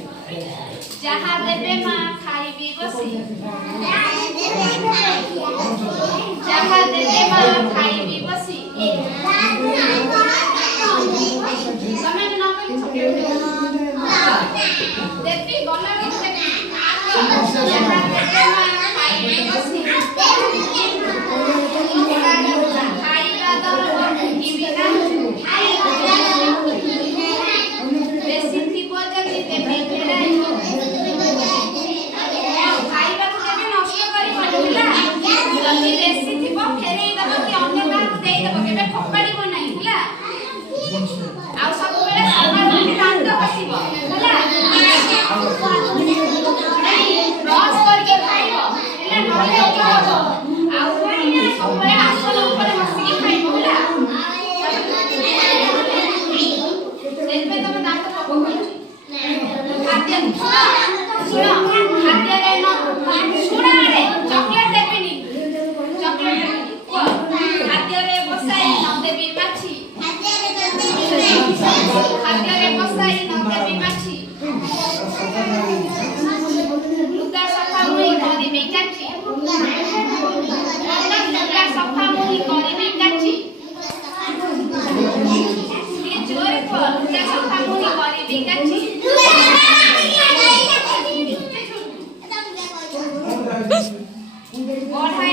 जहाँ देवे माँ खाइबी बसी जहाँ देवे माँ खाइबी बसी तमे न कहि छके देवी गला रे जहाँ देवे माँ खाइबी बसी खाइबा दर की बिना बेसी थी बजती देवी फेराई जल्दी बेसी थी फेरे दब कि अन्य काहू दे दब केबे फपाड़ीबो नाही होला आ सब बेले समान दांत हसिबो होला रस करके खाइबो ହେଲା नले होबो आ कोई ना सब बेले आसन ऊपर हसी के खाइबो होला सेमे तम दांत पको खाद्य सुनो खाद्य रे न सुना रे चॉकलेट देबेनी खाद्य रे बसाई न देबी माछी खाद्य रे बसाई न देबी माछी लुगा सफा मुई करिबी काची लुगा सफा मुई करिबी काची ये जोरे को लुगा सफा मुई करिबी काची बढ़ाई